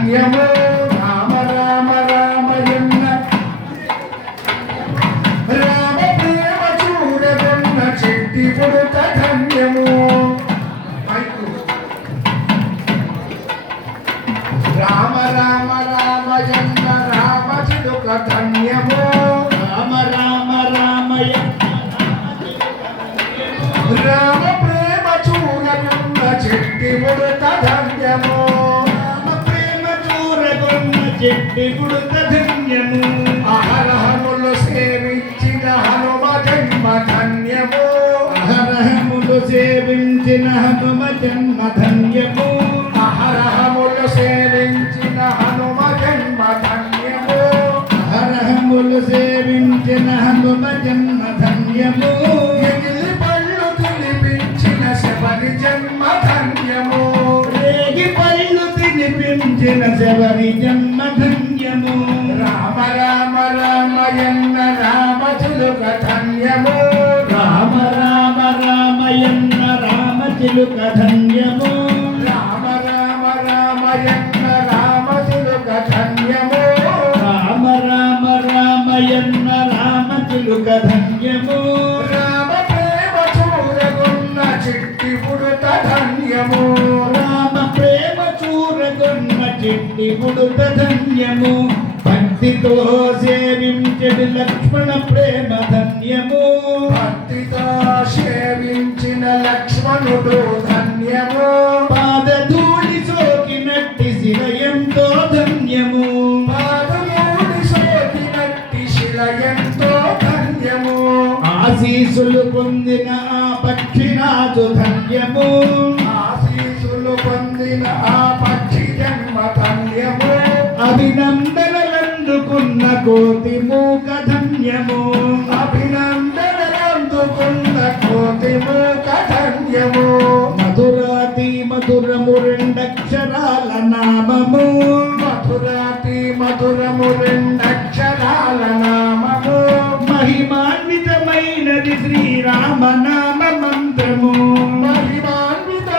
ధన్యము రామ రామ రామయన్న రామ ప్రేమ చూడగొన్న చెట్టి పుడత ధన్యము రామ రామ రామయన్న రామ చిలుక ధన్యము రామ రామ రామయన్న రామ ప్రేమ చూడగొన్న చెట్టి పుడత ధన్యము రామ ప్రేమ చూడగొన్న చెట్టి పుడత ధన్యము అహరహములు సేవించిన హనుమ జన్మ ధన్యము అహరహములు సేవించిన హనుమ జన్మ ధన్యము అహరహములు సేవించిన హనుమ జన్మ ధన్యము అహరహములు సేవించిన హనుమ జన్మ ధన్యము ఎగిలి పళ్ళు తినిపించిన శబరి జన్మ ధన్యము రేగి పళ్ళు తినిపించిన శబరి జన్మ ధన్యము రామ రామ రామయన్న రామ చిలుక ధన్యము రామ రామ రామయన్న రామ చిలుక ధన్యము రామ రామ రామయన్న రామ చిలుక ధన్యము రామ రామ రామయన్న రామ చిలుక ధన్యము రామ ప్రేమ చూరగొన్న చిట్టి పుడత ధన్యము రామ ప్రేమ చూరగొన్న చిట్టి పుడత ధన్యము భక్తితో సేవించడి లక్ష్మణ ప్రేమ ధన్యము భక్తితో సేవించిన లక్ష్మణుడు ధన్యము పాదధూళి సోకినట్టి శిలయంతో ధన్యము పాదధూళి సోకినట్టి శిలయంతో ధన్యము ఆశీసులు పొందిన ఆ పక్షిరాజు ధన్యము ఆశీసులు పొందిన ఆ పక్షి జన్మ ధన్యము అభినందనలందుకున్న కోతి మూక ధన్యము అభినందనలందుకున్న కోతి మూక ధన్యము మధురాతి మధురము రెండక్షరాల నామము మధురాతి మధురము రెండక్షరాల నామము మహిమాన్వితమైనది శ్రీరామ నామ మంత్రము మహిమాన్వితమైనది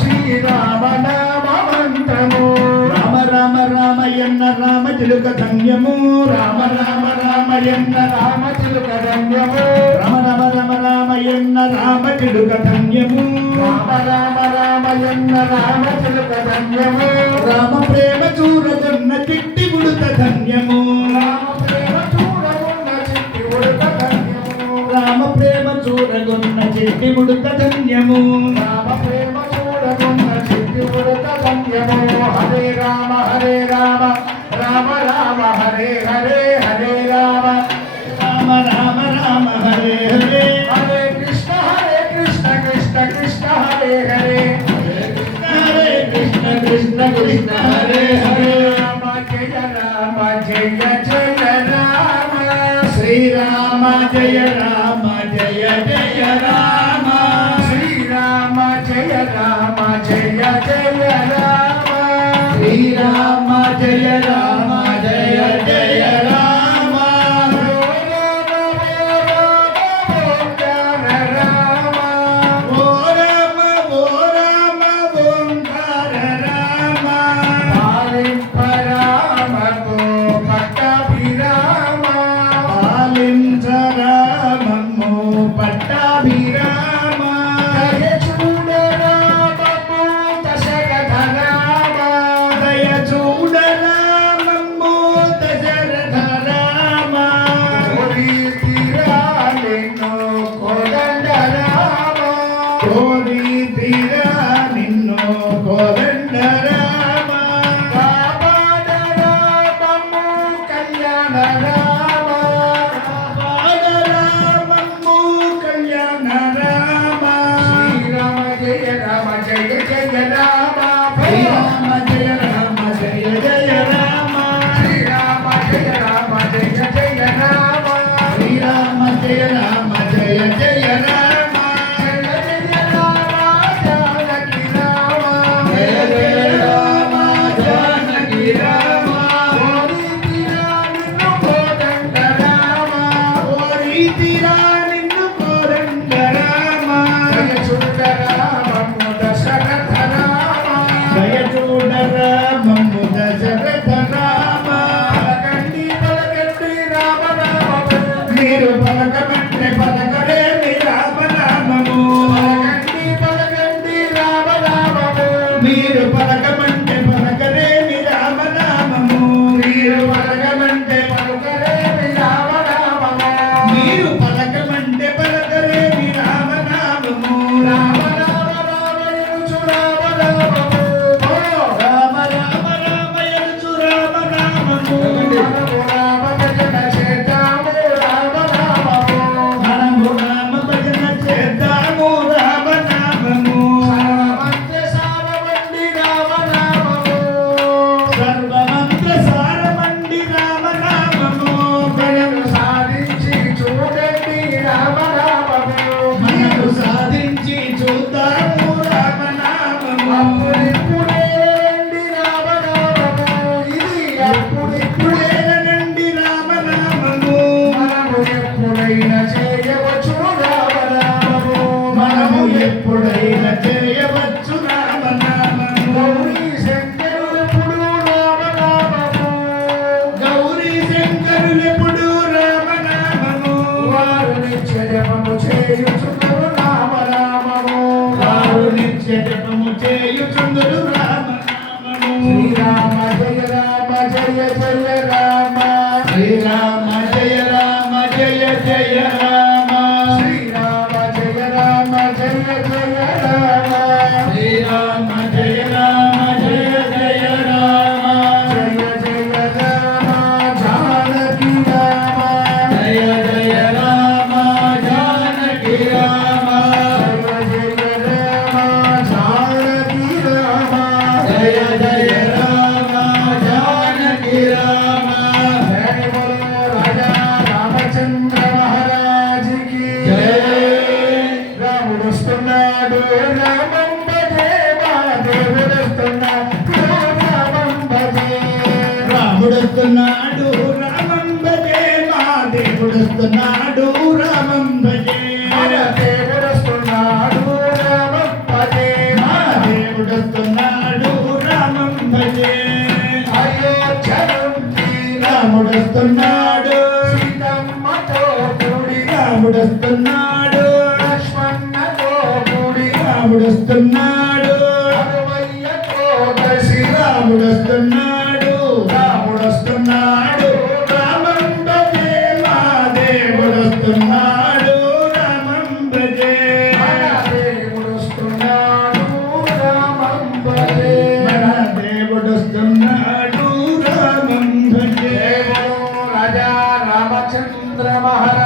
శ్రీరామ నామ మంత్రము రామ రామ రామయన్న రామ చిలుక ధన్యము రామ రామ రామయన్న రామ చిలుక ధన్యము రామ రామ రామ రామయన్న రామ చిలుక ధన్యము రామ రామ రామయన్న రామ చిలుక ధన్యము రామ ప్రేమ చూరగొన్న చిట్టి పుడత ధన్యము రామ ప్రేమ చూరగొన్న చిట్టి పుడత ధన్యము రామ ప్రేమ చూరగొన్న చిట్టి పుడత ధన్యము రామ ప్రేమ చూరగొన్న చిట్టి పుడత ధన్యము హరే రామ రామ రామ హరే హరే హరే రామ రామ రామ రామ హరే హరే హరే కృష్ణ కృష్ణ కృష్ణ హరే హరే హరే కృష్ణ కృష్ణ కృష్ణ హరే హరే రామ జయ జయ రామ శ్రీరామ జయ రామ జయ జయ రామ శ్రీరామ జయ రామ జయ జయ రామ శ్రీరామ జయ రామ జయ జయ రామ ఓ రామ ఓంకార రామ పాలింపరామతో పట్టాభిరామ పాలించరామము పట్టాభిరామ దయ చూడరామము దశరథ రామ దయ చూడరామము దశరథ రామ కోరి తీరాలెన్నో కోదండ రామ కోరి తీరా నిన్నో కోదండ రామ బాబా శ్రీరామ జయ రామ జయ జయ రామ శ్రీరామ జయ రామ జయ జయ రామ శ్రీరామ జయ రామ జయ జయ రామ శ్రీరామ జయ రామ జయ జయ రామ జయ జయ రామ జానకి రామ జయ జయ రామ జానకి రామ జయ జయ రామ జానకి రామ జయ జయ రామ జానకి రామ జయ బోలో రాజా రామచంద్ర మహారాజ్ కి జయ రాముడు వస్తున్నాడు రామం భజే మా దేవుడు వస్తున్నాడు రామం భజే రాముడొస్తున్నాడు రామం భజే మా దేవుడొస్తున్నాడు రామం భజే మన దేవుడు వస్తున్నాడు రామం భజే మా దేవుడొస్తున్నాడు రామం భజే అయోధ్య నుండి రాముడొస్తున్నాడు సీతమ్మతో కూడి రాముడొస్తున్నాడు లక్ష్మణతో కూడి రాముడొస్తున్నాడు హనుమయ్యతో కలిసి రాముడొస్తున్నాడు రాముడొస్తున్నాడు రామం భజే మా దేవుడొస్తున్నాడు రామం భజే మన దేవుడు వస్తున్నాడు రామం భజే మన దేవుడొస్తున్నాడు రామం భజే జయ బోలో రాజా రామచంద్ర మహారాజ్